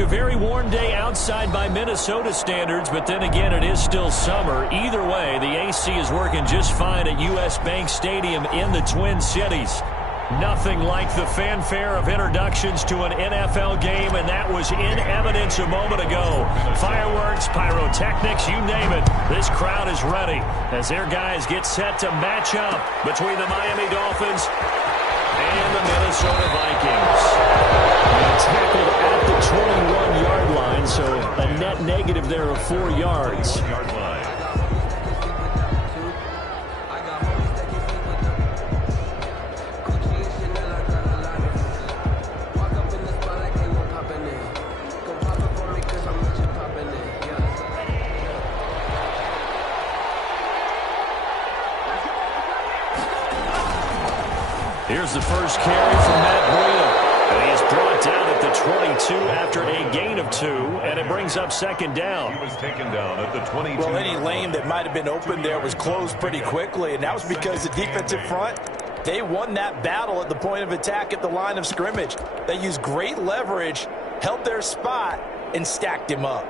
A very warm day outside by Minnesota standards, but then again, it is still summer. Either way, the AC is working just fine at U.S. Bank Stadium in the Twin Cities. Nothing like the fanfare of introductions to an NFL game, and that was in evidence a moment ago. Fireworks, pyrotechnics, you name it. This crowd is ready as their guys get set to match up between the Miami Dolphins and the Minnesota Vikings. And tackled at the 21-yard line, so a net negative there of 4 yards. Here's the first carry from Matt Breida. And he is brought down at the 22 after a gain of 2, and it brings up second down. He was taken down at the 22. Well, any lane that might have been open there was closed pretty quickly, and that was because the defensive front, they won that battle at the point of attack at the line of scrimmage. They used great leverage, held their spot, and stacked him up.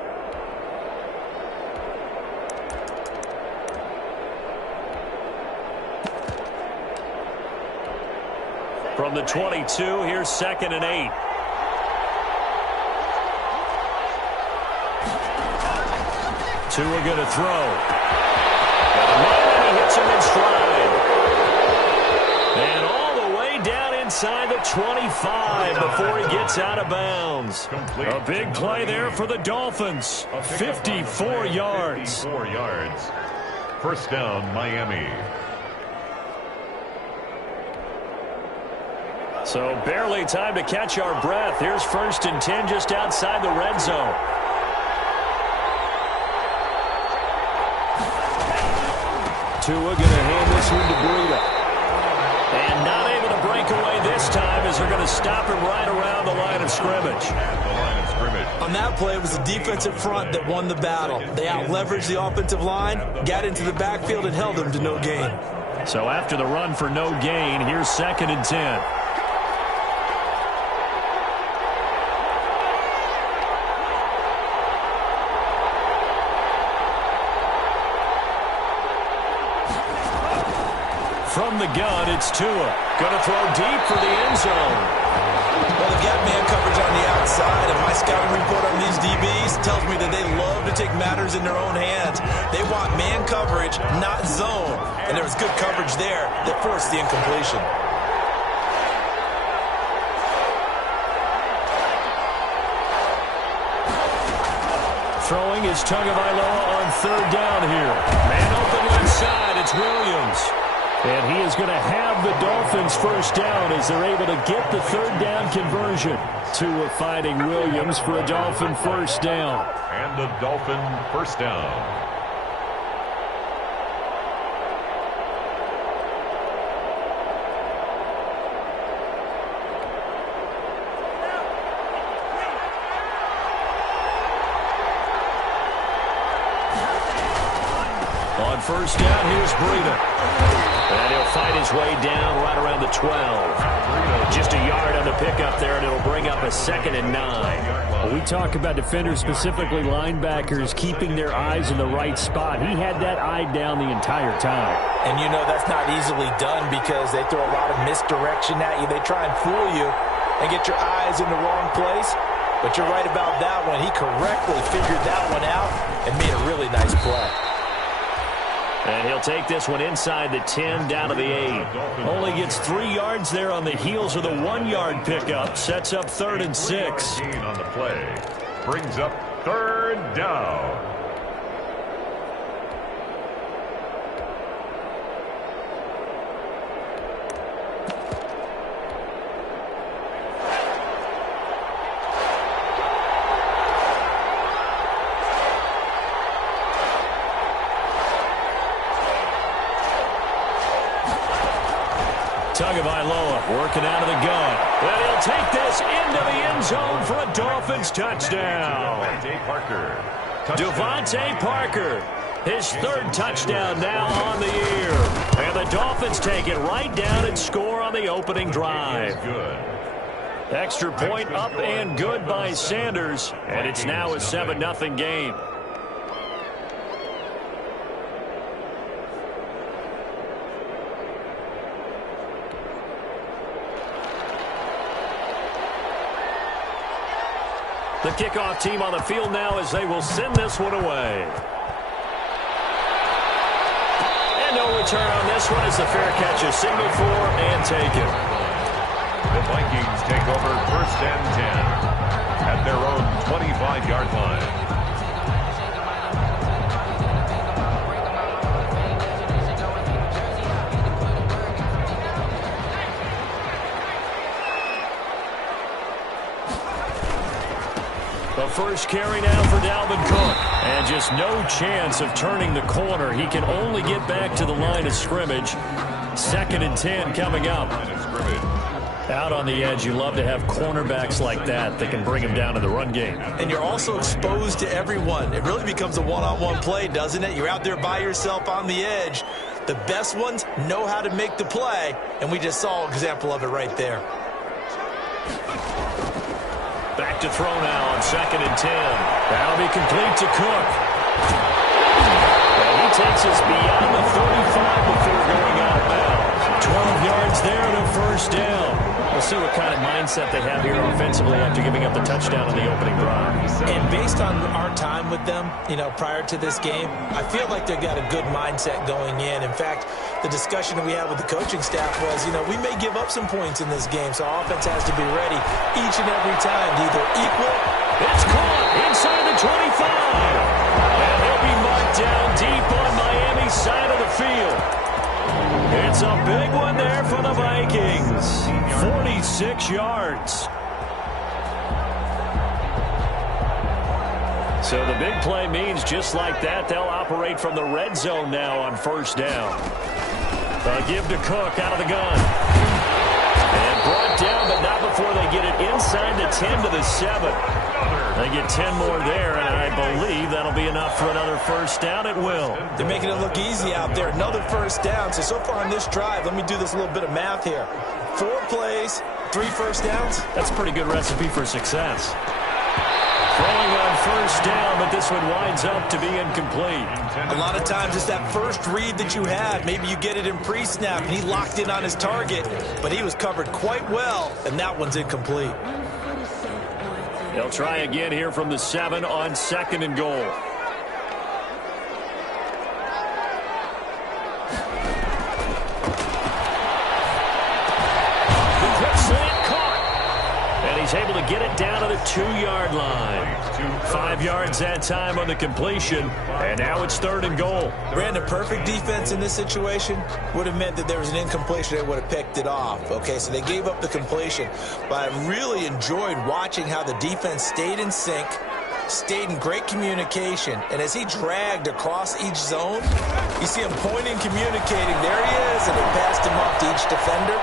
From the 22, here's 2nd and 8. Tua going to throw. And he hits him in stride. And all the way down inside the 25 before he gets out of bounds. A big play there for the Dolphins. 54 yards. 54 yards. First down, Miami. So barely time to catch our breath. Here's 1st and 10 just outside the red zone. Tua going to hand this one to Breida. And not able to break away this time as they're going to stop him right around the line of scrimmage. On that play, it was the defensive front that won the battle. They out-leveraged the offensive line, got into the backfield, and held them to no gain. So after the run for no gain, here's 2nd and 10. From the gun, it's Tua. Going to throw deep for the end zone. Well, they've got man coverage on the outside, and my scouting report on these DBs tells me that they love to take matters in their own hands. They want man coverage, not zone. And there was good coverage there that forced the incompletion. Throwing is Tagovailoa on 3rd down here. Man open left side, it's Williams. And he is going to have the Dolphins first down as they're able to get the 3rd down conversion. Tua finding Williams for a Dolphin first down. And a Dolphin first down. On first down, here's Breida. And he'll fight his way down right around the 12. Just a yard on the pickup there, and it'll bring up a 2nd and 9. Well, we talk about defenders, specifically linebackers, keeping their eyes in the right spot. He had that eye down the entire time. And you know that's not easily done because they throw a lot of misdirection at you. They try and fool you and get your eyes in the wrong place. But you're right about that one. He correctly figured that one out and made a really nice play. And he'll take this one inside the 10 down to the 8. Only gets 3 yards there on the heels of the 1-yard pickup. Sets up 3rd and 6. Gain on the play. Brings up 3rd down. Tagovailoa working out of the gun. And he'll take this into the end zone for a Dolphins touchdown. Devontae Parker, his 3rd touchdown now on the year. And the Dolphins take it right down and score on the opening drive. Good. Extra point up and good by Sanders, and it's now a 7-0 game. The kickoff team on the field now as they will send this one away. And no return on this one as the fair catch is signaled for and taken. The Vikings take over 1st and 10 at their own 25-yard line. The first carry now for Dalvin Cook. And just no chance of turning the corner. He can only get back to the line of scrimmage. 2nd and 10 coming up. Out on the edge, you love to have cornerbacks like that can bring him down to the run game. And you're also exposed to everyone. It really becomes a one-on-one play, doesn't it? You're out there by yourself on the edge. The best ones know how to make the play, and we just saw an example of it right there. Back to throw now on 2nd and 10. That'll be complete to Cook. And he takes us beyond the 35 before going out of bounds. 12 yards there and a first down. We'll see what kind of mindset they have here offensively after giving up the touchdown on the opening drive. And based on our time with them, prior to this game, I feel like they've got a good mindset going in. In fact, the discussion that we had with the coaching staff was, we may give up some points in this game, so our offense has to be ready each and every time to either equal. It's caught inside the 25. And he'll be marked down deep on Miami's side of the field. It's a big one there for the Vikings. 46 yards. So the big play means just like that, they'll operate from the red zone now on 1st down. A give to Cook out of the gun. And brought down, but not before they get it inside the 10 to the 7. They get 10 more there, and I believe that'll be enough for another first down. It will. They're making it look easy out there. Another first down. So far on this drive, let me do this little bit of math here. 4 plays, 3 first downs. That's a pretty good recipe for success. Throwing on 1st down, but this one winds up to be incomplete. A lot of times it's that first read that you have. Maybe you get it in pre-snap, and he locked in on his target, but he was covered quite well, and that one's incomplete. They'll try again here from the 7 on 2nd and goal. The quick slant caught. And he's able to get it down to the 2-yard line. 5 yards that time on the completion. And now it's 3rd and goal. Brandon, perfect defense in this situation would have meant that there was an incompletion. They would have picked it off. Okay, so they gave up the completion. But I really enjoyed watching how the defense stayed in sync, stayed in great communication. And as he dragged across each zone, you see him pointing, communicating. There he is, and they passed him off to each defender.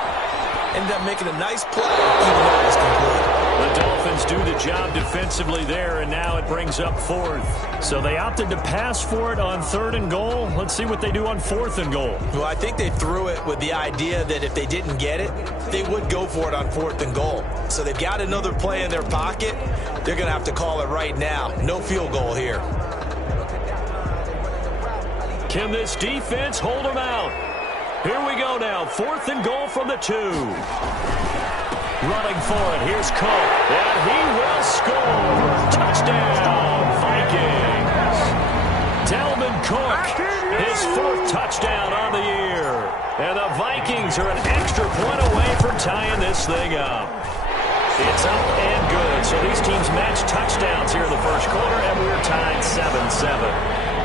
Ended up making a nice play, even though it was complete. The Dolphins do the job defensively there, and now it brings up 4th. So they opted to pass for it on 3rd and goal. Let's see what they do on 4th and goal. Well, I think they threw it with the idea that if they didn't get it, they would go for it on 4th and goal. So they've got another play in their pocket. They're going to have to call it right now. No field goal here. Can this defense hold them out? Here we go now. 4th and goal from the 2. Running for it. Here's Cook. And he will score. Touchdown, Vikings. Dalvin Cook, his 4th touchdown on the year. And the Vikings are an extra point away from tying this thing up. It's up and good. So these teams match touchdowns here in the first quarter, and we're tied 7-7.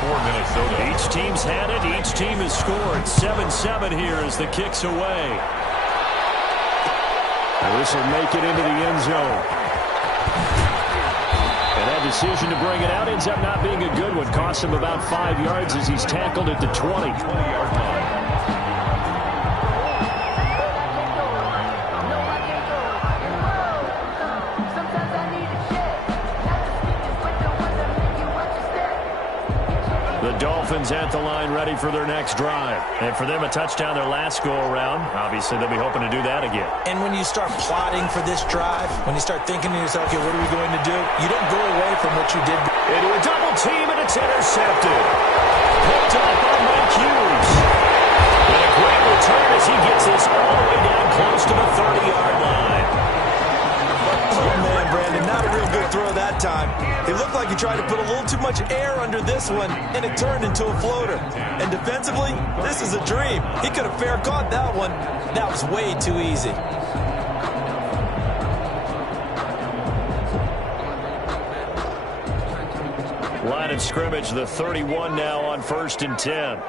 For Minnesota. Each team's had it. Each team has scored. 7-7 here as the kick's away. This will make it into the end zone. And that decision to bring it out ends up not being a good one. Costs him about 5 yards as he's tackled at the 20-yard line. Dolphins at the line ready for their next drive. And for them, a touchdown their last go-around. Obviously, they'll be hoping to do that again. And when you start plotting for this drive, when you start thinking to yourself, okay, what are we going to do? You don't go away from what you did. Into a double team, and it's intercepted. Picked up by Mike Hughes. And a great return as he gets this all the way down close to the 30-yard line. Oh, man, Brandon, not a real good throw that time. It looked like he tried to put a little too much air under this one, and it turned into a floater. And defensively, this is a dream. He could have fair caught that one. That was way too easy. Line of scrimmage, the 31 now on 1st and 10.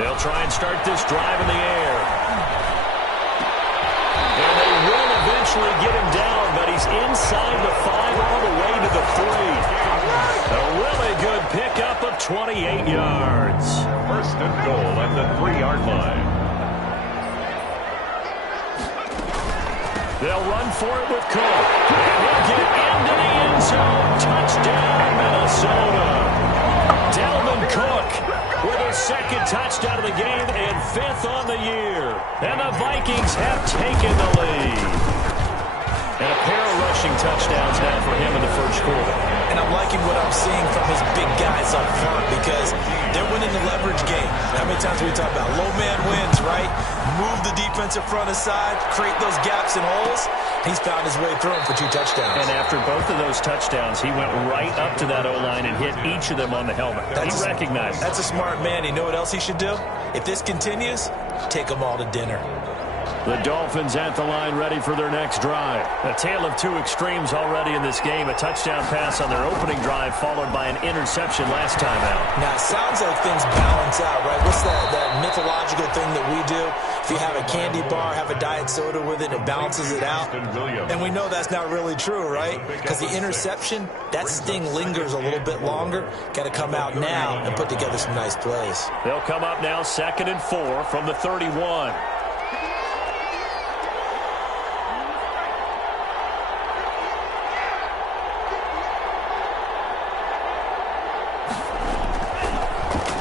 They'll try and start this drive in the air. And they will eventually get him down, but he's inside the 5 all the way to the 3. A really good pickup of 28 yards. 1st and goal at the 3-yard line. They'll run for it with Cook. And he'll get into the end zone. Touchdown, Minnesota. Dalvin Cook with his 2nd touchdown of the game and 5th on the year. And the Vikings have taken the lead. And a pair of rushing touchdowns now for him in the 1st quarter. And I'm liking what I'm seeing from his big guys up front because they're winning the leverage game. How many times we talk about low man wins, right? Move the defensive front aside, create those gaps and holes. He's found his way through them for 2 touchdowns. And after both of those touchdowns, he went right up to that O-line and hit each of them on the helmet. He recognized it. That's a smart man. You know what else he should do? If this continues, take them all to dinner. The Dolphins at the line ready for their next drive. A tale of 2 extremes already in this game. A touchdown pass on their opening drive followed by an interception last time out. Now, it sounds like things balance out, right? What's that mythological thing that we do? If you have a candy bar, have a diet soda with it, it balances it out. And we know that's not really true, right? Because the interception, that sting lingers a little bit longer. Got to come out now and put together some nice plays. They'll come up now 2nd and 4 from the 31.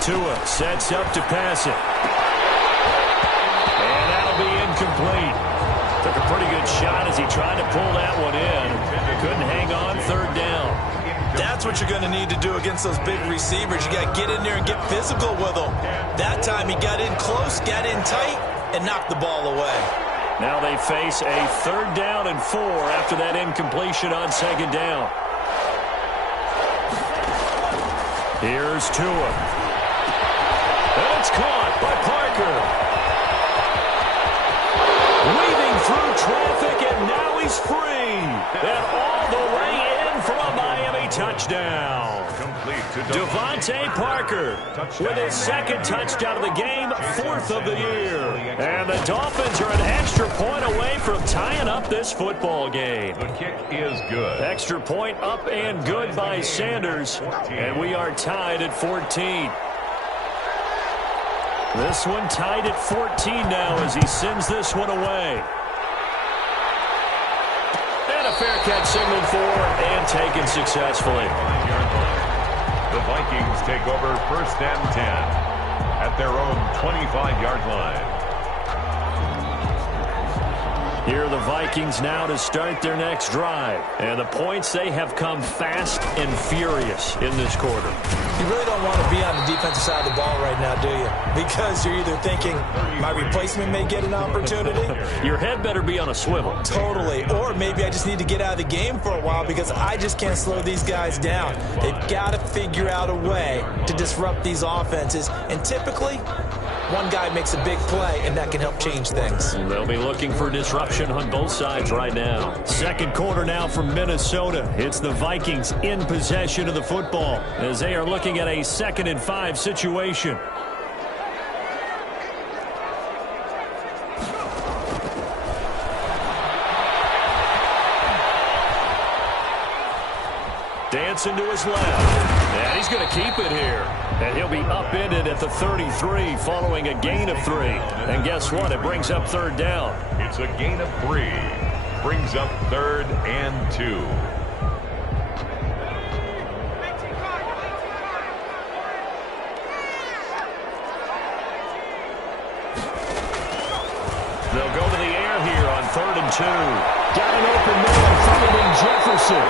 Tua sets up to pass it. And that'll be incomplete. Took a pretty good shot as he tried to pull that one in. Couldn't hang on 3rd down. That's what you're going to need to do against those big receivers. You got to get in there and get physical with them. That time he got in close, got in tight, and knocked the ball away. Now they face a 3rd down and 4 after that incompletion on 2nd down. Here's Tua. And it's caught by Parker. Weaving through traffic, and now he's free. And all the way in for a Miami touchdown. Devontae Parker with his 2nd touchdown of the game, 4th of the year. And the Dolphins are an extra point away from tying up this football game. The kick is good. Extra point up and good by Sanders. And we are tied at 14. This one tied at 14 now as he sends this one away. And a fair catch signaled for and taken successfully. The Vikings take over 1st and 10 at their own 25-yard line. Here are the Vikings now to start their next drive. And the points, they have come fast and furious in this quarter. You really don't want to be on the defensive side of the ball right now, do you? Because you're either thinking, my replacement may get an opportunity. Your head better be on a swivel. Totally. Or maybe I just need to get out of the game for a while because I just can't slow these guys down. They've got to figure out a way to disrupt these offenses. And typically, one guy makes a big play, and that can help change things. They'll be looking for disruption on both sides right now. 2nd quarter now from Minnesota. It's the Vikings in possession of the football as they are looking at a 2nd and 5 situation. Dancing to his left. And he's going to keep it here. And he'll be upended at the 33 following a gain of 3. And guess what? It brings up 3rd down. It's a gain of 3. Brings up 3rd and 2. They'll go to the air here on 3rd and 2. Got an open man, finding Jefferson.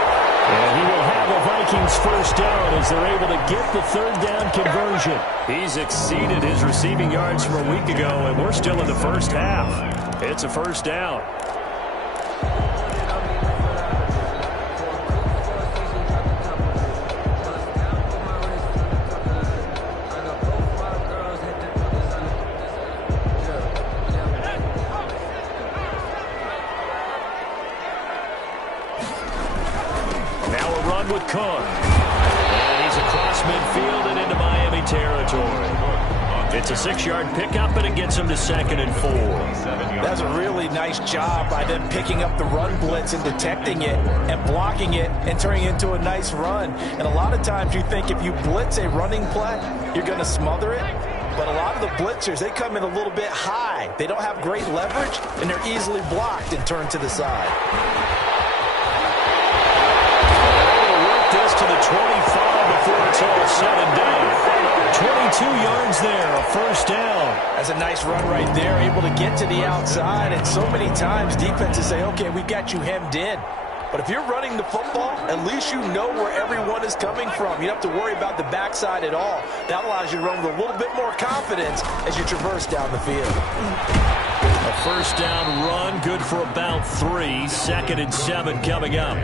And he will have a Vikings first down as they're able to get the 3rd down conversion. He's exceeded his receiving yards from a week ago, and we're still in the first half. It's a first down. With Cook. And he's across midfield and into Miami territory. It's a 6-yard pickup, and it gets him to 2nd and 4. That's a really nice job by them picking up the run blitz and detecting it and blocking it and turning it into a nice run. And a lot of times you think if you blitz a running play, you're going to smother it. But a lot of the blitzers, they come in a little bit high. They don't have great leverage, and they're easily blocked and turned to the side. This to the 25 before it's all said and done. 22 yards there, a first down. That's a nice run right there, able to get to the outside. And so many times defenses say, okay, we got you hemmed in. But if you're running the football, at least you know where everyone is coming from. You don't have to worry about the backside at all. That allows you to run with a little bit more confidence as you traverse down the field. A first down run, good for about 3. 2nd and 7 coming up.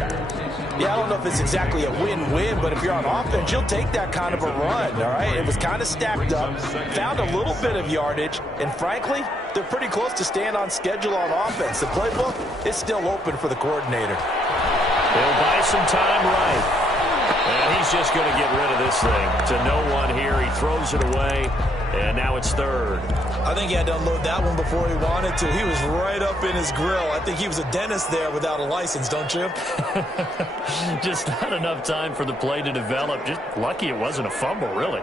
Yeah, I don't know if it's exactly a win-win, but if you're on offense, you'll take that kind of a run, all right? It was kind of stacked up, found a little bit of yardage, and frankly, they're pretty close to staying on schedule on offense. The playbook is still open for the coordinator. He'll buy some time right. And he's just going to get rid of this thing. To no one here, he throws it away, and now it's 3rd. I think he had to unload that one before he wanted to. He was right up in his grill. I think he was a dentist there without a license, don't you? Just not enough time for the play to develop. Just lucky it wasn't a fumble, really.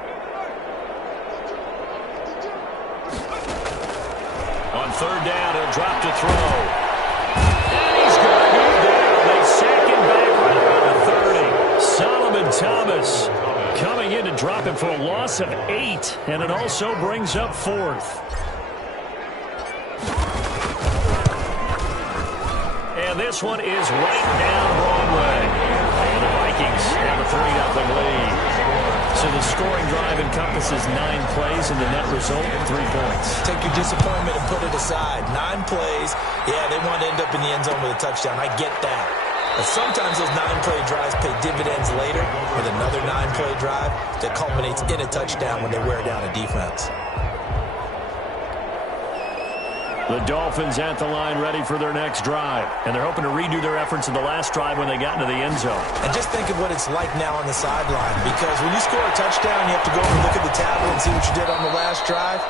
On 3rd down, he'll drop to throw. And he's going to go down. They sack him back right around the 30. Solomon Thomas coming in to drop him for a loss of 8, and it also brings up 4th. And this one is right down Broadway. And the Vikings have a 3-0 lead. So the scoring drive encompasses 9 plays, and the net result, 3 points. Take your disappointment and put it aside. 9 plays. Yeah, they want to end up in the end zone with a touchdown. I get that. But sometimes those 9-play drives pay dividends later with another 9-play drive that culminates in a touchdown when they wear down a defense. The Dolphins at the line ready for their next drive. And they're hoping to redo their efforts in the last drive when they got into the end zone. And just think of what it's like now on the sideline. Because when you score a touchdown, you have to go and look at the tablet and see what you did on the last drive.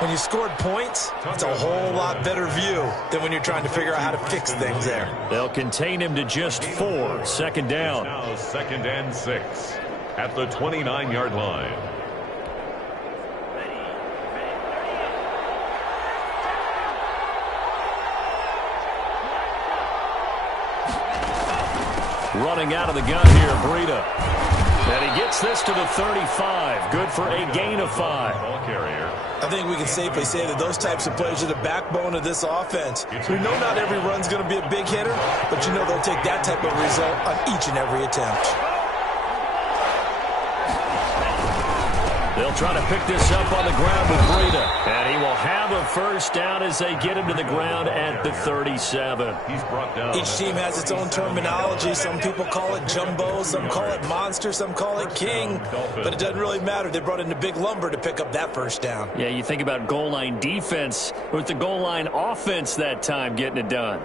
When you scored points, it's a whole lot better view than when you're trying to figure out how to fix things there. They'll contain him to just 4. 2nd down. Now 2nd and 6 at the 29-yard line. Running out of the gun here, Breida. And he gets this to the 35. Good for a gain of 5. Ball carrier. I think we can safely say that those types of plays are the backbone of this offense. We know not every run's going to be a big hitter, but you know they'll take that type of result on each and every attempt. They'll try to pick this up on the ground with Breida. And he will have a first down as they get him to the ground at the 37. He's brought down. Each team has its own terminology. Some people call it jumbo, some call it monster, some call it king. But it doesn't really matter. They brought in the big lumber to pick up that first down. Yeah, you think about goal line defense with the goal line offense that time getting it done.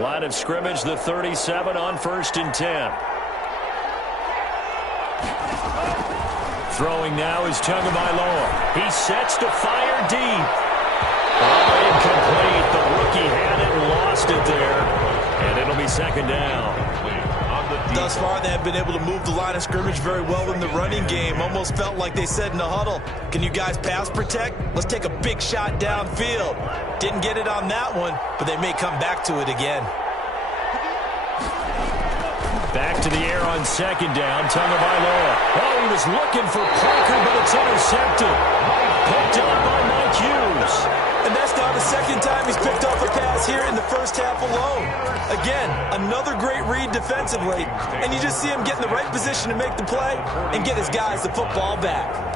Line of scrimmage, the 37 on 1st and 10. Throwing now is Tagovailoa. He sets to fire deep. Oh, incomplete. The rookie had it and lost it there. And it'll be 2nd down. Thus far, they have been able to move the line of scrimmage very well in the running game. Almost felt like they said in the huddle, can you guys pass protect? Let's take a big shot downfield. Didn't get it on that one, but they may come back to it again. Back to the air on second down. Tagovailoa. Oh, he was looking for Parker, but it's intercepted. Picked up by Mike Hughes. And that's now the second time he's picked off a pass here in the first half alone. Again, another great read defensively, and you just see him get in the right position to make the play and get his guys the football back.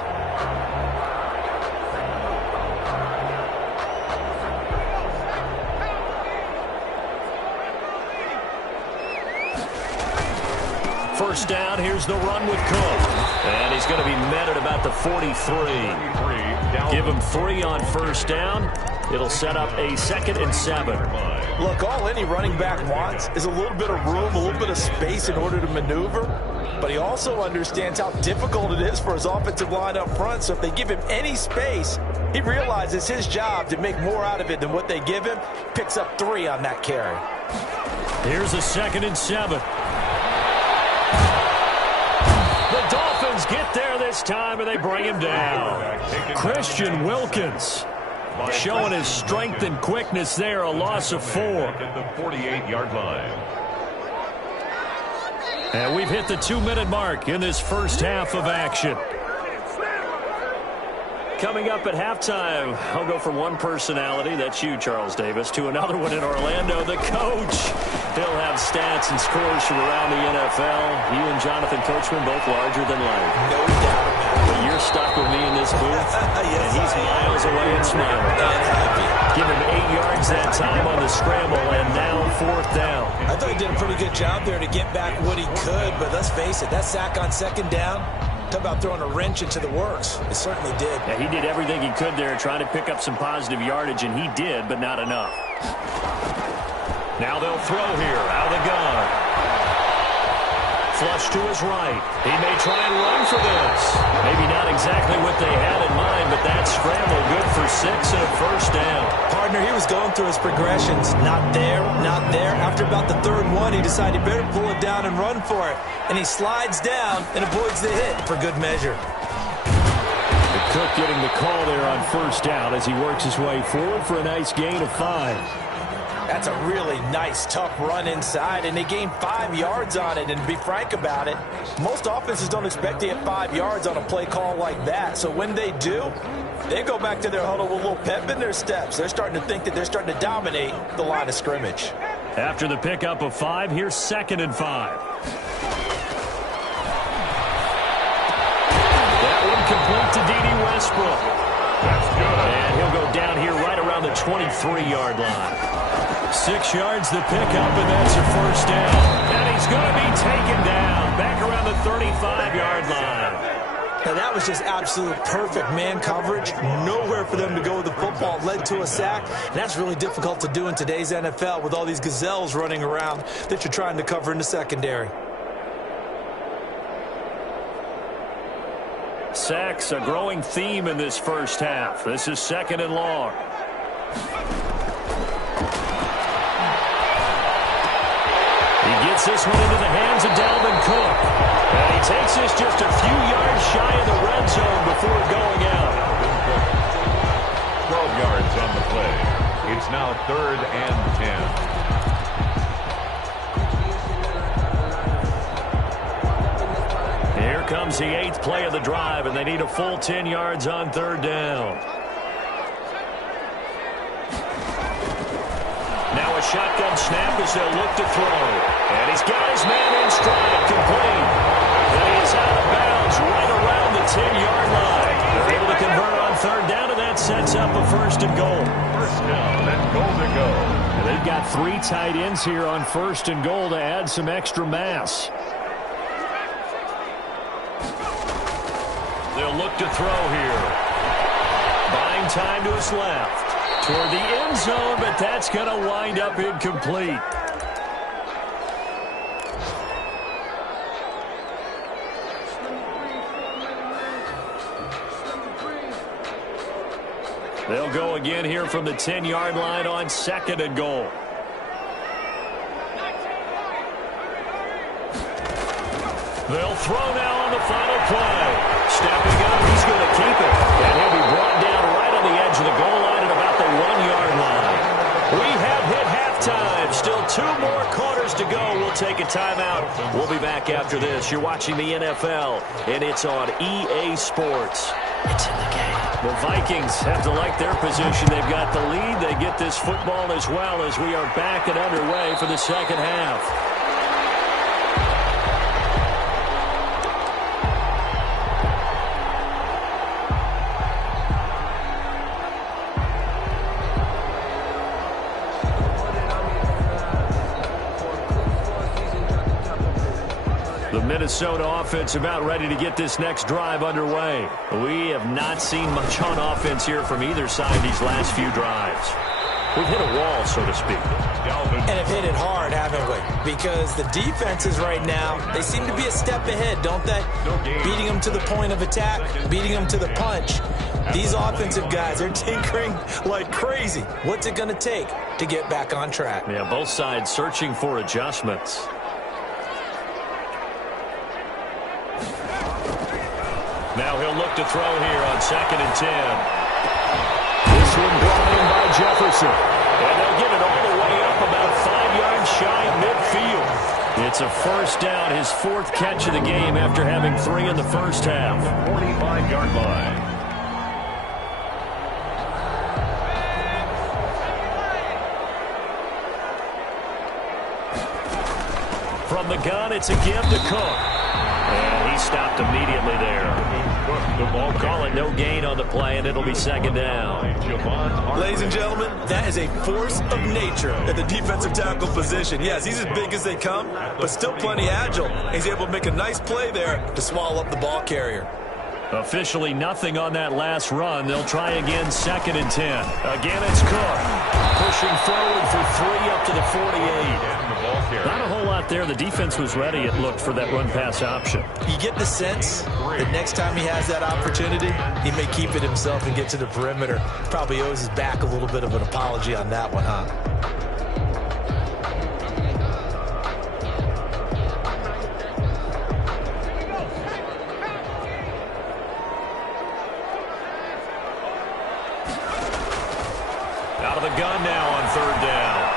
First down, here's the run with Cook. And he's going to be met at about the 43. Give him 3 on first down. It'll set up a 2nd and 7. Look, all any running back wants is a little bit of room, a little bit of space in order to maneuver. But he also understands how difficult it is for his offensive line up front. So if they give him any space, he realizes his job to make more out of it than what they give him. Picks up 3 on that carry. Here's a 2nd and 7. The Dolphins get there this time, and they bring him down. Christian Wilkins showing his strength and quickness there, a loss of 4. At the 48-yard line. And we've hit the 2-minute mark in this first half of action. Coming up at halftime, I'll go from one personality, that's you, Charles Davis, to another one in Orlando, the coach. He'll have stats and scores from around the NFL. You and Jonathan Coachman both larger than life. No doubt about it. But you're stuck with me in this booth, Yes, and he's miles away and smiling. Give him 8 yards that time on the scramble, and now 4th down. I thought he did a pretty good job there to get back what he could, but let's face it, that sack on second down, talk about throwing a wrench into the works. It certainly did. Yeah, he did everything he could there trying to pick up some positive yardage, and he did, but not enough. Now they'll throw here out of the gun. Flush to his right. He may try and run for this. Maybe not exactly what they had in mind, but that scramble good for 6 and a first down. Partner, he was going through his progressions. Not there, not there. After about the 3rd one, he decided he better pull it down and run for it. And he slides down and avoids the hit for good measure. Cook getting the call there on first down as he works his way forward for a nice gain of 5. That's a really nice, tough run inside, and they gained 5 yards on it. And to be frank about it, most offenses don't expect to get 5 yards on a play call like that. So when they do, they go back to their huddle with a little pep in their steps. They're starting to think that they're starting to dominate the line of scrimmage. After the pickup of 5, here's 2nd and 5. That one complete to D.D. Westbrook. That's good. And he'll go down here right around the 23-yard line. 6 yards the pickup, and that's a first down. And he's going to be taken down back around the 35-yard line. Now that was just absolute perfect man coverage. Nowhere for them to go with the football. Led to a sack. And that's really difficult to do in today's NFL with all these gazelles running around that you're trying to cover in the secondary. Sacks, a growing theme in this first half. This is 2nd and long. He gets this one into the hands of Dalvin Cook. And he takes this just a few yards shy of the red zone before going out. 12 yards on the play. It's now 3rd and 10. Here comes the 8th play of the drive, and they need a full 10 yards on 3rd down. Now a shotgun snap as they'll look to throw. And he's got his man in stride, complete. And he is out of bounds right around the 10-yard line. They're able to convert on 3rd down, and that sets up a 1st and goal. First down and goal to go. And they've got 3 tight ends here on 1st and goal to add some extra mass. They'll look to throw here. Buying time to his left. Toward the end zone, but that's going to wind up incomplete. They'll go again here from the 10-yard line on 2nd and goal. They'll throw now on the final play. Stepping up, he's going to keep it. And he'll be brought down right on the edge of the goal line at about the 1-yard line. We have hit halftime. Still 2 more quarters to go. We'll take a timeout. We'll be back after this. You're watching the NFL, and it's on EA Sports. It's in the game. The Vikings have to like their position. They've got the lead. They get this football as well as we are back and underway for the second half. The Minnesota offense about ready to get this next drive underway. We have not seen much on offense here from either side these last few drives. We've hit a wall, so to speak. And have hit it hard, haven't we? Because the defenses right now, they seem to be a step ahead, don't they? Beating them to the point of attack, beating them to the punch. These offensive guys, they're tinkering like crazy. What's it going to take to get back on track? Yeah, both sides searching for adjustments. Now he'll look to throw here on 2nd and 10. This one brought in by Jefferson. And they'll get it all the way up about 5 yards shy of midfield. It's a first down, his 4th catch of the game after having 3 in the first half. 45-yard line. From the gun, it's a give to Cook. And he stopped immediately there. The ball, call it no gain on the play, and it'll be 2nd down. Ladies and gentlemen, that is a force of nature at the defensive tackle position. Yes, he's as big as they come, but still plenty agile. He's able to make a nice play there to swallow up the ball carrier. Officially nothing on that last run. They'll try again 2nd and 10. Again, it's Cook. Pushing forward for 3 up to the 48. Not a whole lot there. The defense was ready, it looked, for that run-pass option. You get the sense that next time he has that opportunity, he may keep it himself and get to the perimeter. Probably owes his back a little bit of an apology on that one, huh? Out of the gun now on 3rd down.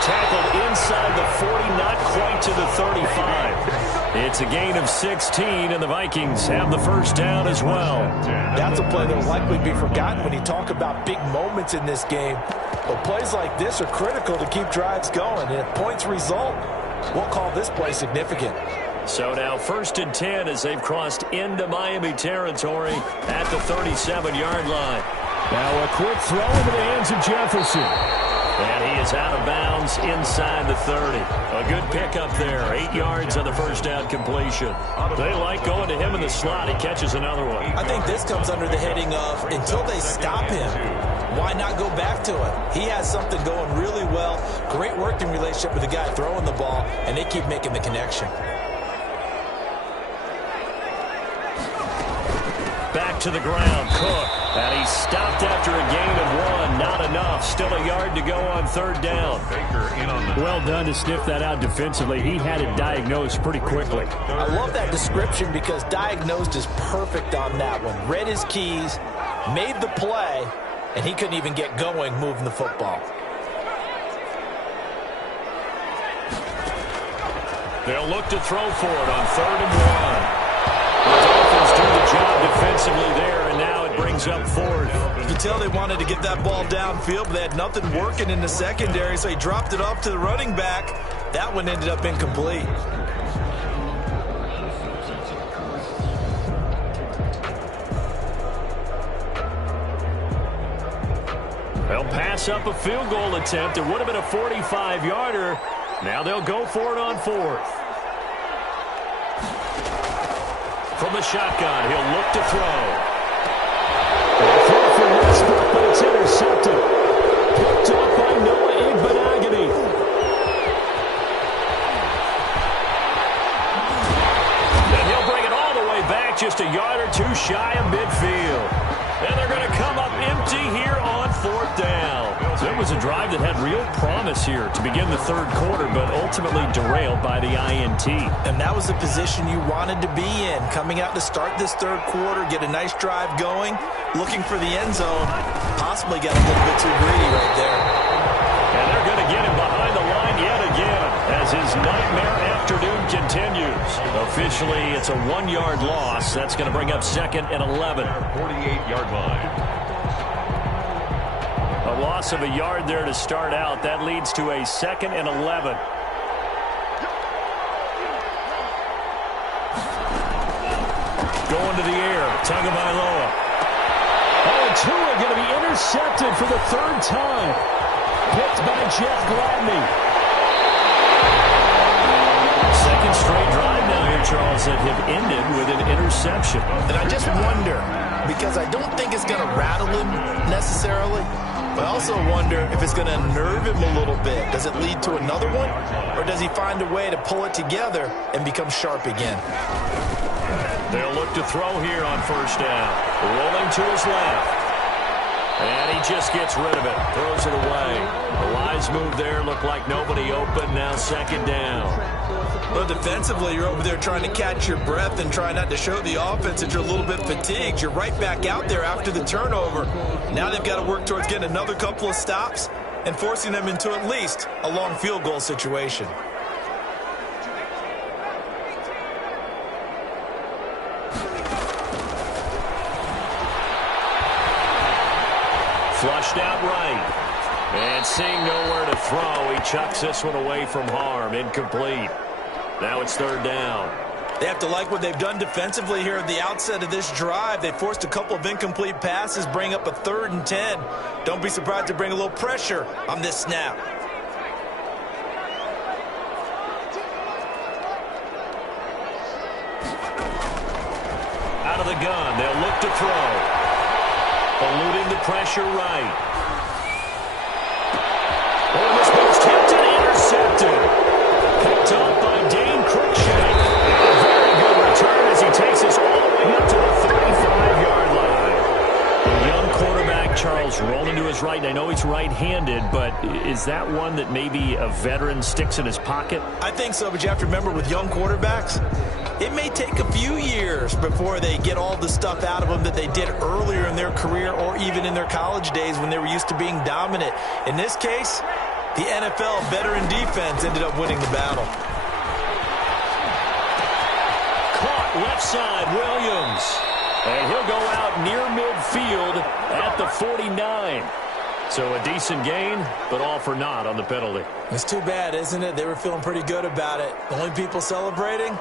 Tackled inside the 40, not quite to the 35. It's a gain of 16, and the Vikings have the first down as well. That's a play that will likely be forgotten when you talk about big moments in this game. But plays like this are critical to keep drives going. And if points result, we'll call this play significant. So now 1st and 10 as they've crossed into Miami territory at the 37-yard line. Now a quick throw into the hands of Jefferson. And he is out of bounds inside the 30. A good pickup there. 8 yards on the first down completion. They like going to him in the slot. He catches another one. I think this comes under the heading of until they stop him, why not go back to it? He has something going really well. Great working relationship with the guy throwing the ball, and they keep making the connection. Back to the ground, Cook. And he stopped after a gain of 1. Not enough. Still a yard to go on 3rd down. Well done to sniff that out defensively. He had it diagnosed pretty quickly. I love that description because diagnosed is perfect on that one. Read his keys, made the play, and he couldn't even get going moving the football. They'll look to throw for it on 3rd and 1. The Dolphins do the job defensively there, and now it brings up 4th. You can tell they wanted to get that ball downfield, but they had nothing working in the secondary, so he dropped it off to the running back. That one ended up incomplete. They'll pass up a field goal attempt. It would have been a 45-yarder. Now they'll go for it on 4th. From the shotgun, he'll look to throw. Throw for Westbrook, but it's intercepted. Picked off by Noah Igbenogany. And he'll bring it all the way back, just a yard or 2 shy of midfield. And they're going to come up empty here on 4th down. So it was a drive that had real promise here to begin the 3rd quarter, but ultimately derailed by the INT. And that was the position you wanted to be in. Coming out to start this 3rd quarter, get a nice drive going, looking for the end zone. Possibly got a little bit too greedy right there. And they're going to get him behind as his nightmare afternoon continues. Officially, it's a 1-yard loss. That's going to bring up 2nd and 11. 48-yard line. A loss of a yard there to start out. That leads to a 2nd and 11. Going to the air. Tagovailoa. Oh, Tua going to be intercepted for the 3rd time. Picked by Jeff Gladney. Second straight drive now here, Charles, that have ended with an interception. And I just wonder, because I don't think it's going to rattle him necessarily, but I also wonder if it's going to unnerve him a little bit. Does it lead to another one? Or does he find a way to pull it together and become sharp again? They'll look to throw here on 1st down. Rolling to his left. And he just gets rid of it. Throws it away. The wise move there. Looked like nobody open. Now 2nd down. Well, defensively, you're over there trying to catch your breath and try not to show the offense that you're a little bit fatigued. You're right back out there after the turnover. Now they've got to work towards getting another couple of stops and forcing them into at least a long field goal situation. Flushed out right. And seeing nowhere to throw, he chucks this one away from harm. Incomplete. Now it's 3rd down. They have to like what they've done defensively here at the outset of this drive. They forced a couple of incomplete passes, bring up a 3rd and 10. Don't be surprised to bring a little pressure on this snap. Out of the gun, they'll look to throw. Eluding the pressure right. Oh, this ball's tipped and intercepted. Picked up by Dane Cruikshank. A very good return as he takes us all the way up to the 35-yard line. A young quarterback, Charles, rolling to his right. I know he's right-handed, but is that one that maybe a veteran sticks in his pocket? I think so, but you have to remember with young quarterbacks, it may take a few years before they get all the stuff out of them that they did earlier in their career or even in their college days when they were used to being dominant. In this case, the NFL veteran defense ended up winning the battle. Caught left side, Williams. And he'll go out near midfield at the 49. So a decent gain, but all for naught on the penalty. It's too bad, isn't it? They were feeling pretty good about it. The only people celebrating?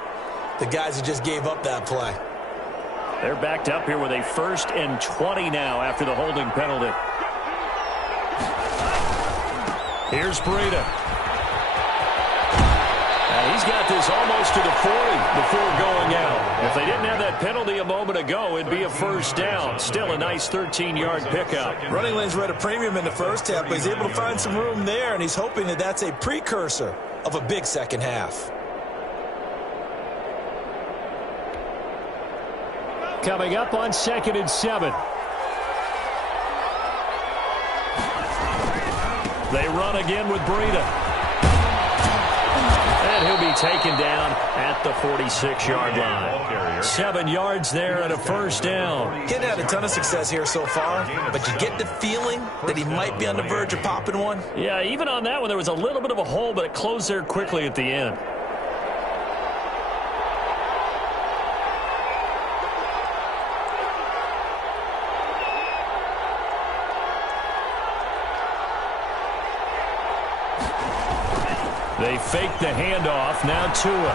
The guys who just gave up that play. They're backed up here with a 1st and 20 now after the holding penalty. Here's Breida. And he's got this almost to the 40 before going out. If they didn't have that penalty a moment ago, it'd be a 1st down. Still a nice 13-yard pickup. Running lanes were at a premium in the 1st half, but he's able to find some room there, and he's hoping that that's a precursor of a big 2nd half. Coming up on 2nd and 7. They run again with Breida. And he'll be taken down at the 46-yard line. 7 yards there and a 1st down. He hadn't had a ton of success here so far, but you get the feeling that he might be on the verge of popping one. Yeah, even on that one, there was a little bit of a hole, but it closed there quickly at the end. They fake the handoff. Now Tua.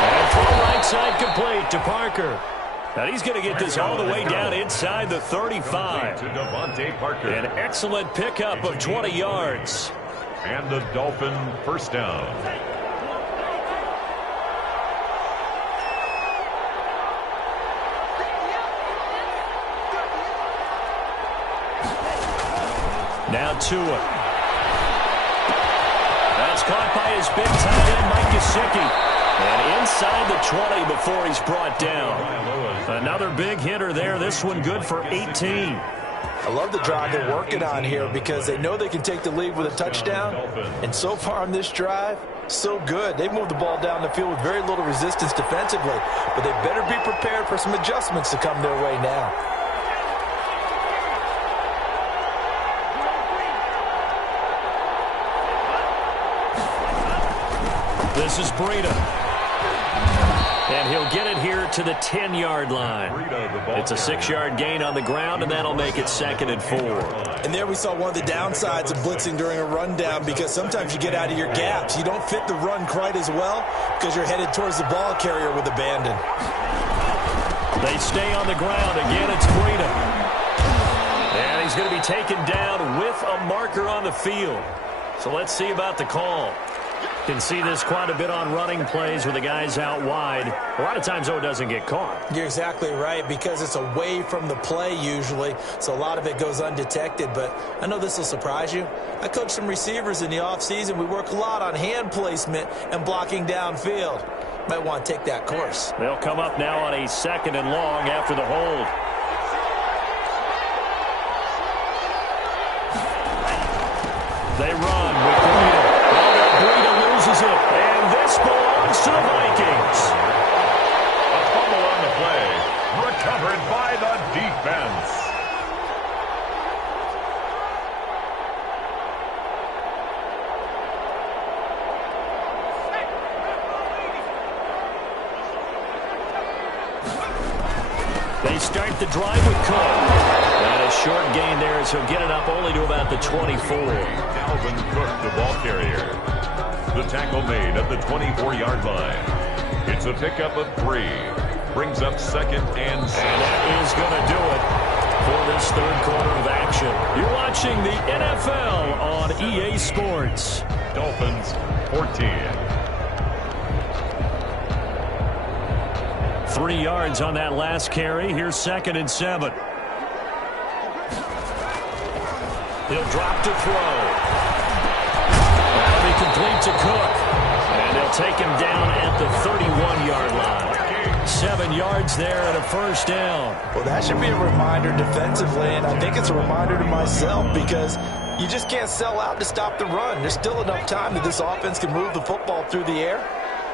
And throw right side complete to Parker. And he's going to get this all the way down inside the 35. An excellent pickup of 20 yards. And the Dolphin 1st down. Now Tua. That's caught by his big tight end, Mike Gesicki. And inside the 20 before he's brought down. Another big hitter there. This one good for 18. I love the drive they're working on here because they know they can take the lead with a touchdown. And so far on this drive, so good. They moved the ball down the field with very little resistance defensively. But they better be prepared for some adjustments to come their way now. This is Breida. And he'll get it here to the 10-yard line. It's a 6-yard gain on the ground, and that'll make it 2nd and 4. And there we saw one of the downsides of blitzing during a rundown, because sometimes you get out of your gaps. You don't fit the run quite as well because you're headed towards the ball carrier with abandon. They stay on the ground. Again, it's Breida. And he's going to be taken down with a marker on the field. So let's see about the call. Can see this quite a bit on running plays with the guys out wide. A lot of times, though, it doesn't get caught. You're exactly right, because it's away from the play usually, so a lot of it goes undetected. But I know this will surprise you. I coach some receivers in the offseason. We work a lot on hand placement and blocking downfield. Might want to take that course. They'll come up now on a 2nd and long after the hold. They run with Breida. Breida loses it, and this belongs to the Vikings. A fumble on the play, recovered by the defense. They start the drive with Cook. And a short gain there, so he'll get it up only to about the 24. Dalvin Cook, the ball carrier. The tackle made at the 24-yard line. It's a pickup of 3. Brings up 2nd and 6. And that is going to do it for this 3rd quarter of action. You're watching the NFL on EA Sports. Dolphins 14. 3 yards on that last carry. Here's 2nd and 7. He'll drop to throw. That'll be complete to Cook. And they'll take him down at the 31-yard line. 7 yards there and a 1st down. Well, that should be a reminder defensively, and I think it's a reminder to myself, because you just can't sell out to stop the run. There's still enough time that this offense can move the football through the air,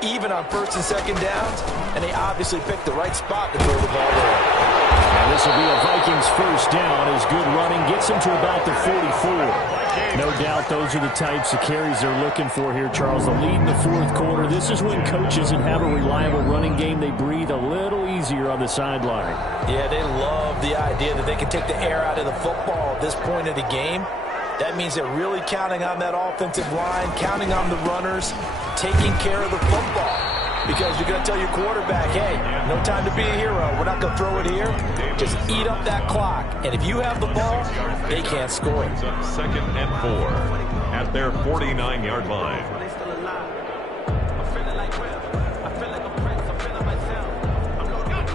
even on 1st and 2nd downs, and they obviously picked the right spot to throw the ball there. And this will be a Vikings 1st down as good running gets them to about the 44. No doubt those are the types of carries they're looking for here, Charles. The lead in the 4th quarter. This is when coaches that have a reliable running game, they breathe a little easier on the sideline. Yeah, they love the idea that they can take the air out of the football at this point of the game. That means they're really counting on that offensive line, counting on the runners, taking care of the football. Because you're going to tell your quarterback, hey, no time to be a hero. We're not going to throw it here. Just eat up that clock. And if you have the ball, they can't score. 2nd and 4 at their 49-yard line.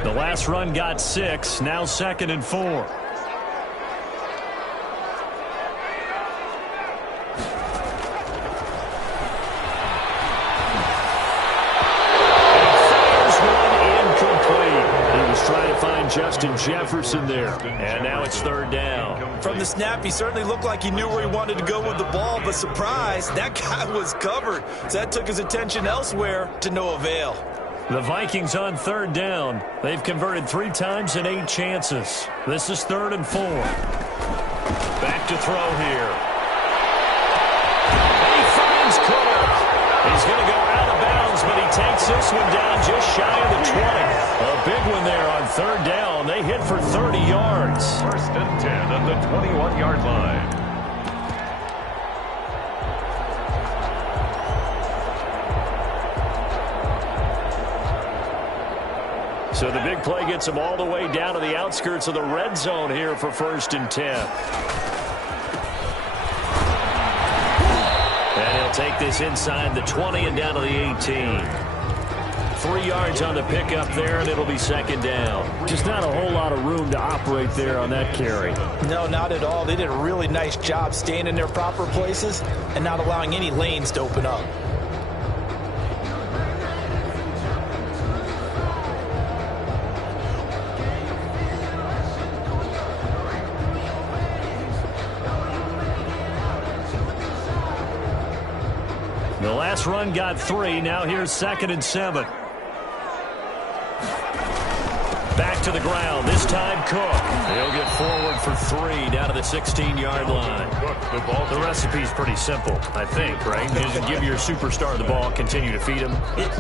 The last run got 6. Now 2nd and 4. Justin Jefferson there. And now it's 3rd down. From the snap, he certainly looked like he knew where he wanted to go with the ball, but surprise, that guy was covered. So that took his attention elsewhere to no avail. The Vikings on 3rd down. They've converted 3 times in 8 chances. This is 3rd and 4. Back to throw here. And he finds Cook. He's going to go out of bounds, but he takes this one down just shy of the 20. A big one there on 3rd down. They hit for 30 yards. 1st and 10 at the 21-yard line. So the big play gets them all the way down to the outskirts of the red zone here for 1st and 10. And he'll take this inside the 20 and down to the 18. 3 yards on the pickup there, and it'll be 2nd down. Just not a whole lot of room to operate there on that carry. No, not at all. They did a really nice job staying in their proper places and not allowing any lanes to open up. The last run got 3. Now here's 2nd and 7. Back to the ground. This time Cook. He'll get forward for 3 down to the 16-yard line. The recipe's pretty simple, I think, right? Just give your superstar the ball, continue to feed him.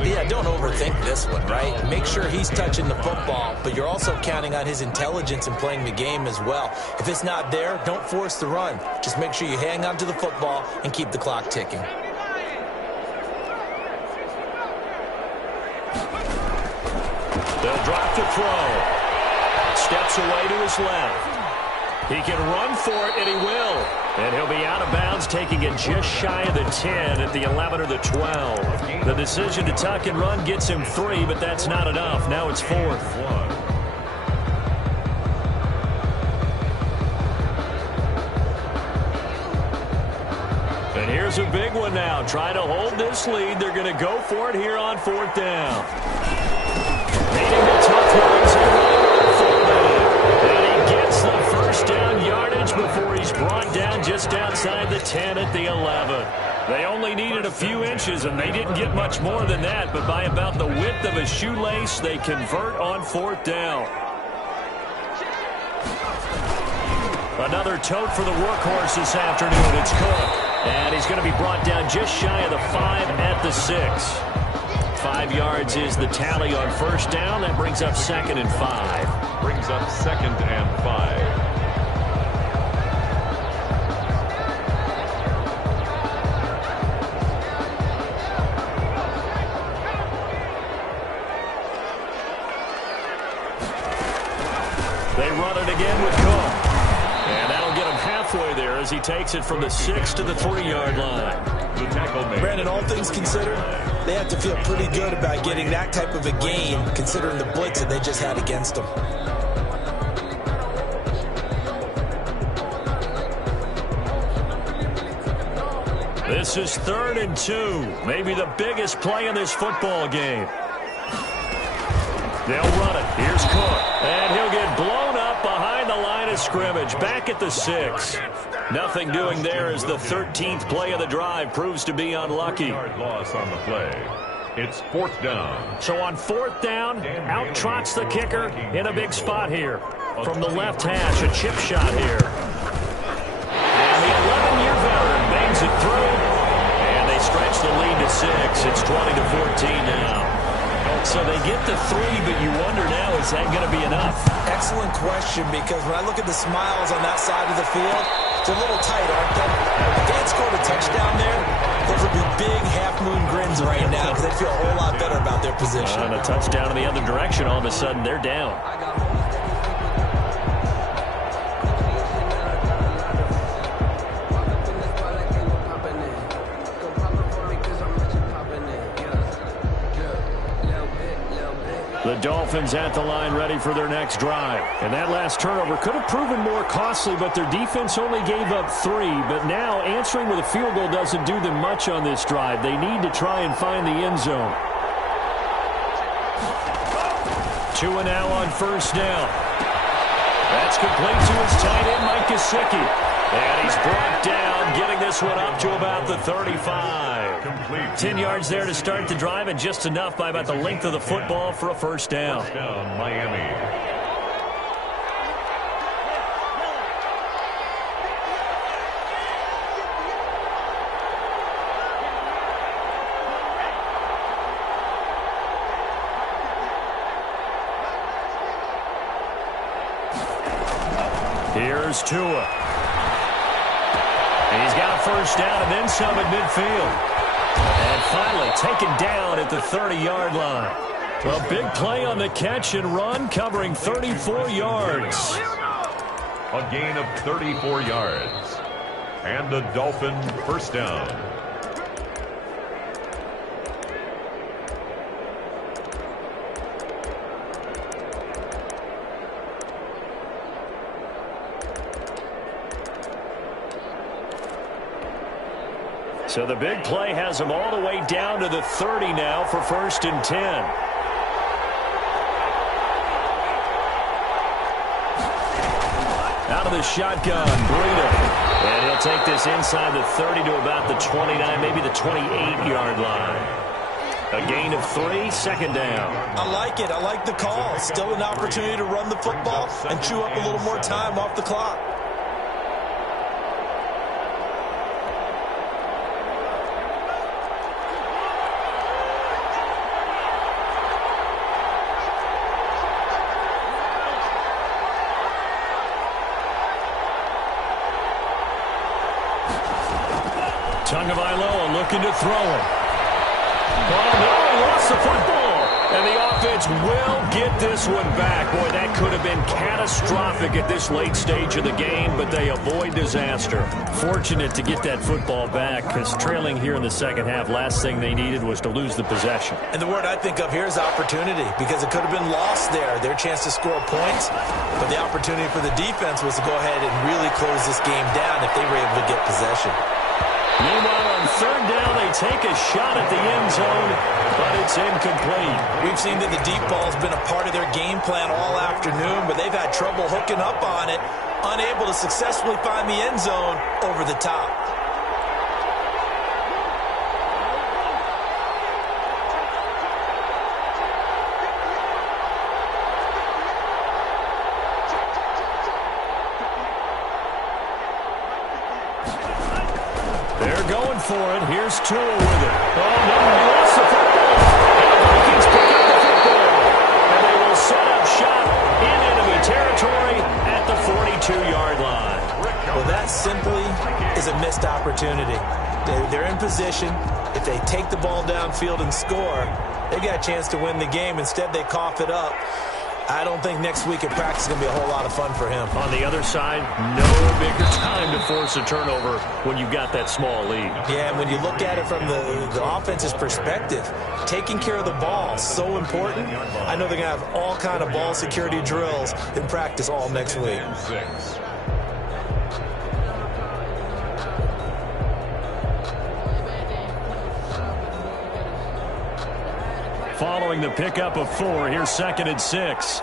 Yeah, don't overthink this one, right? Make sure he's touching the football, but you're also counting on his intelligence in playing the game as well. If it's not there, don't force the run. Just make sure you hang on to the football and keep the clock ticking. They'll drop to throw. Steps away to his left. He can run for it, and he will. And he'll be out of bounds, taking it just shy of the 10 at the 11 or the 12. The decision to tuck and run gets him 3, but that's not enough. Now it's 4th. And here's a big one now. Try to hold this lead. They're going to go for it here on 4th down. Needing the tough ones and running on fullback. And he gets the first down yardage before he's brought down just outside the 10 at the 11. They only needed a few inches, and they didn't get much more than that. But by about the width of a shoelace, they convert on 4th down. Another tote for the workhorse this afternoon. It's Cook. And he's going to be brought down just shy of the 5 at the 6. 5 yards is the tally on first down. That brings up 2nd and 5. Brings up 2nd and 5. They run it again with Cook. And that'll get him halfway there as he takes it from the 6 to the 3-yard line. The tackle made. Brandon, all things considered, they have to feel pretty good about getting that type of a gain, considering the blitz that they just had against them. This is 3rd and 2. Maybe the biggest play in this football game. They'll run it. Here's Cook. And he'll get blown up behind the line of scrimmage. Back at the 6. Nothing doing there as the 13th play of the drive proves to be unlucky. Yard loss on the play. It's 4th down. So on 4th down, out trots the kicker in a big spot here. From the left hash, a chip shot here. And the 11-year veteran bangs it through. And they stretch the lead to 6. It's 20-14 now. So they get the 3, but you wonder now, is that going to be enough? Excellent question, because when I look at the smiles on that side of the field, they're a little tight, aren't they? If they had scored a touchdown there, those would be big half-moon grins right now, because they feel a whole lot better about their position. And a touchdown in the other direction, all of a sudden they're down. The Dolphins at the line ready for their next drive. And that last turnover could have proven more costly, but their defense only gave up 3. But now answering with a field goal doesn't do them much on this drive. They need to try and find the end zone. 2 and now on first down. That's complete to his tight end, Mike Gesicki. And he's brought down, getting this one up to about the 35. Complete. 10 yards there to start the drive, and just enough by about the length of the football for a first down. First down, Miami. Here's Tua. And he's got a first down and then some at midfield. And finally taken down at the 30-yard line. Well, big play on the catch and run, covering 34 yards. A gain of 34 yards. And the Dolphin first down. So the big play has him all the way down to the 30 now for 1st and 10. Out of the shotgun, Breida. And he'll take this inside the 30 to about the 29, maybe the 28-yard line. A gain of 3, second down. I like it. I like the call. Still an opportunity to run the football and chew up a little more time off the clock. Tagovailoa looking to throw it. Oh, no, he lost the football. And the offense will get this one back. Boy, that could have been catastrophic at this late stage of the game, but they avoid disaster. Fortunate to get that football back, because trailing here in the second half, last thing they needed was to lose the possession. And the word I think of here is opportunity, because it could have been lost there, their chance to score points. But the opportunity for the defense was to go ahead and really close this game down if they were able to get possession. Meanwhile, on third down, they take a shot at the end zone, but it's incomplete. We've seen that the deep ball's been a part of their game plan all afternoon, but they've had trouble hooking up on it, unable to successfully find the end zone over the top. They're going for it. Here's Tua with it. Oh, no, he lost the football. And the Vikings pick up the football. And they will set up shop in enemy territory at the 42-yard line. Well, that simply is a missed opportunity. They're in position. If they take the ball downfield and score, they've got a chance to win the game. Instead, they cough it up. I don't think next week at practice is going to be a whole lot of fun for him. On the other side, no bigger time to force a turnover when you've got that small lead. Yeah, and when you look at it from the offense's perspective, taking care of the ball is so important. I know they're going to have all kind of ball security drills in practice all next week. Following the pickup of 4, here's 2nd and 6.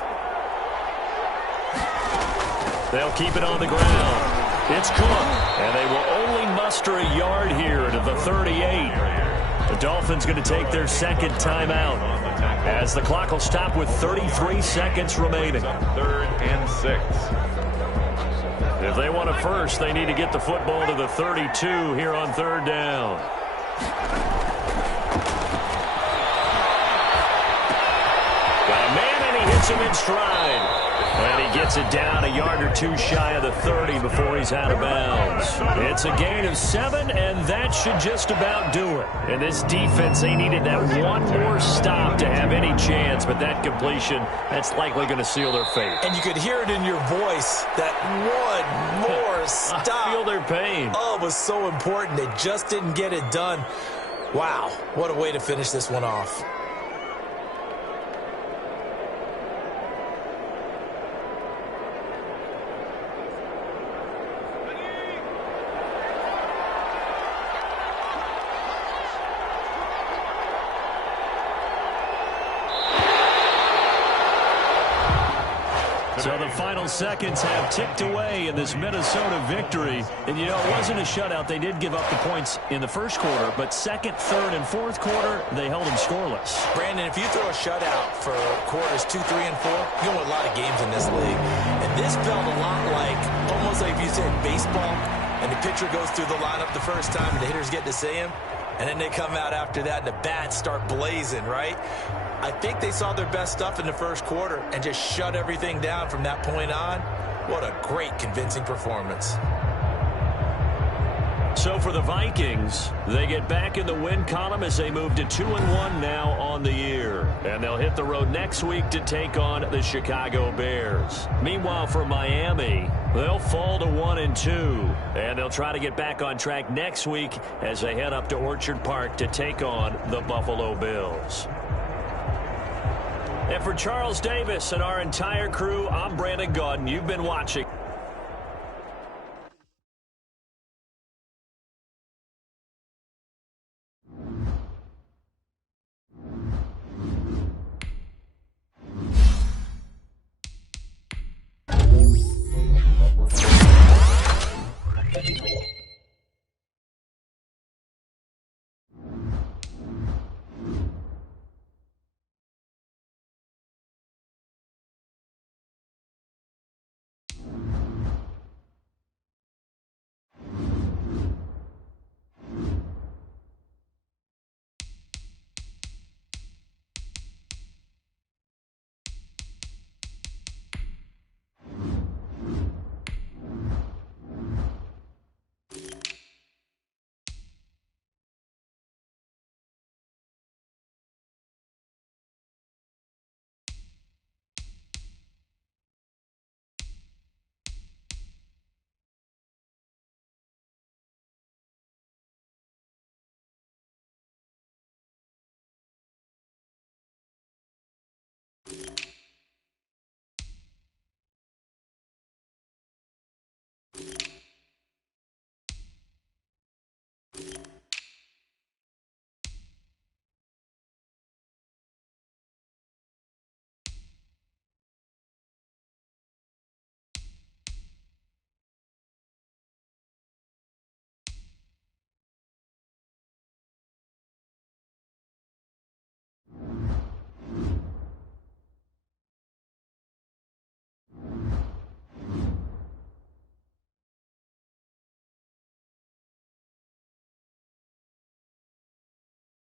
They'll keep it on the ground. It's Cook, and they will only muster a yard here to the 38. The Dolphins going to take their second timeout as the clock will stop with 33 seconds remaining. 3rd and 6. If they want a first, they need to get the football to the 32 here on 3rd down. Got a man, and he hits him in stride. And he gets it down a yard or two shy of the 30 before he's out of bounds. It's a gain of 7, and that should just about do it. And this defense, they needed that one more stop to have any chance, but that completion, that's likely going to seal their fate. And you could hear it in your voice, that one more stop. I feel their pain. Oh, it was so important. They just didn't get it done. Wow, what a way to finish this one off. So the final seconds have ticked away in this Minnesota victory. And, you know, it wasn't a shutout. They did give up the points in the first quarter, but second, third, and fourth quarter, they held them scoreless. Brandon, if you throw a shutout for quarters 2, 3, and 4, you win a lot of games in this league. And this felt a lot like, almost like if you said baseball, and the pitcher goes through the lineup the first time, and the hitters get to see him, and then they come out after that, and the bats start blazing, right? I think they saw their best stuff in the first quarter and just shut everything down from that point on. What a great, convincing performance. So for the Vikings, they get back in the win column as they move to 2-1 now on the year. And they'll hit the road next week to take on the Chicago Bears. Meanwhile, for Miami, they'll fall to 1-2. And they'll try to get back on track next week as they head up to Orchard Park to take on the Buffalo Bills. And for Charles Davis and our entire crew, I'm Brandon Gaudin. You've been watching